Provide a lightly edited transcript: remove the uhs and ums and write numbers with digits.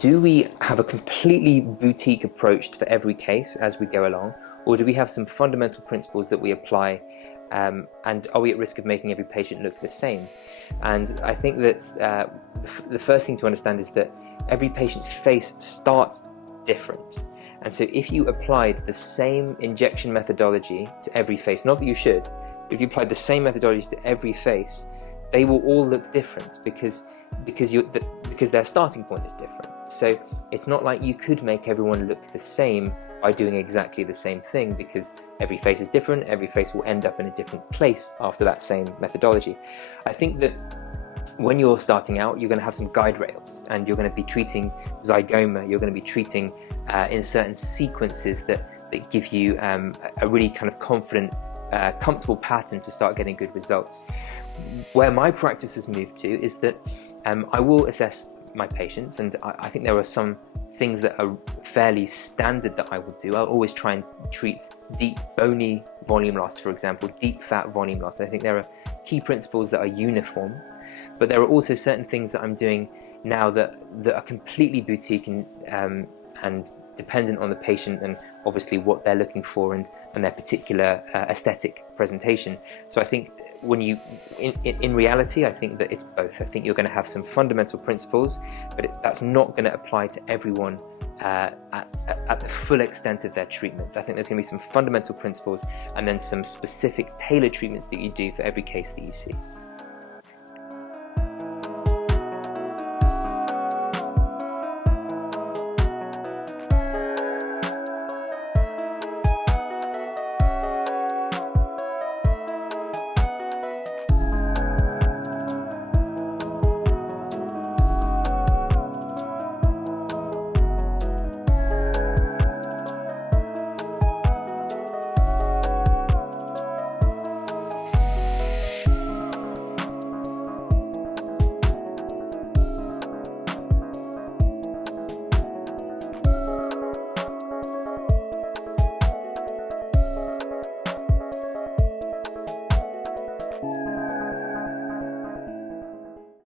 do we have a completely boutique approach for every case as we go along, or do we have some fundamental principles that we apply, and are we at risk of making every patient look the same? And I think that the first thing to understand is that every patient's face starts different. And so if you applied the same injection methodology to every face, not that you should, but if you applied the same methodology to every face, they will all look different because their starting point is different. So it's not like you could make everyone look the same by doing exactly the same thing, because every face is different, every face will end up in a different place after that same methodology. I think that when you're starting out, you're going to have some guide rails, and you're going to be treating zygoma, you're going to be treating in certain sequences that give you a really kind of confident, comfortable pattern to start getting good results. Where my practice has moved to is that I will assess my patients, and I think there are some things that are fairly standard that I will do. I'll always try and treat deep bony volume loss, for example, deep fat volume loss. I think there are key principles that are uniform, but there are also certain things that I'm doing now that are completely boutique and dependent on the patient and obviously what they're looking for and their particular aesthetic presentation. So I think when you, in reality, I think that it's both. I think you're going to have some fundamental principles, but that's not going to apply to everyone at the full extent of their treatment. I think there's going to be some fundamental principles and then some specific tailored treatments that you do for every case that you see.